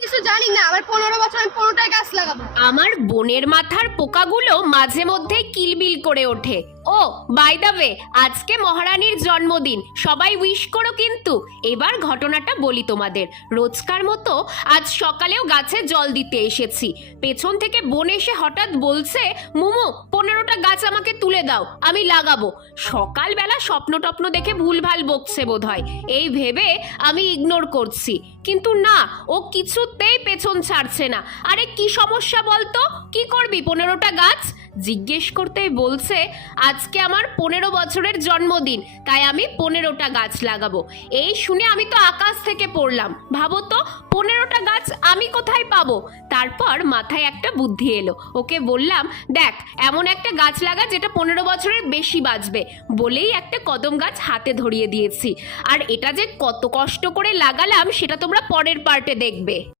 কিছু জানি না, আমার 15 বছর, আমি 15টাই গাছ লাগাবো। আমার বোনের মাথার পোকাগুলো মাঝে মধ্যে কিলবিল করে ওঠে। ও বাই দ্য ওয়ে, আজকে মহারানীর জন্মদিন, সবাই উইশ করো কিন্তু। এবার ঘটনাটা বলি তোমাদের। রোজকার মতো আজ সকালেও গাছে জল দিতে এসেছি। পেছন থেকে বোন এসে হঠাৎ বলছে, মুমু 15টা গাছ আমাকে তুলে দাও, আমি লাগাবো। সকালবেলা স্বপ্ন টপ্ন দেখে ভুলভাল বকছে বোধহয়, এই ভেবে আমি ইগনোর করছি। কিন্তু না, ও কিছুতেই পেছন ছাড়ছে না। আরে কি সমস্যা বলতো, কি করবি 15টা গাছ? জিজ্ঞেস করতেই বলছে, আজকে আমার 15 বছরের জন্মদিন, তাই আমি 15টা গাছ লাগাবো। এই শুনে আমি তো আকাশ থেকে পড়লাম। ভাবো তো, 15টা গাছ আমি কোথায় পাবো? তারপর মাথায় একটা বুদ্ধি এলো। ওকে বললাম, দেখ এমন একটা গাছ লাগা যেটা 15 বছরের বেশি বাঁচবে। বলেই একটা কদম গাছ হাতে ধরিয়ে দিয়েছি। আর এটা যে কত কষ্ট করে লাগালাম সেটা তোমরা পরের পার্টে দেখবে।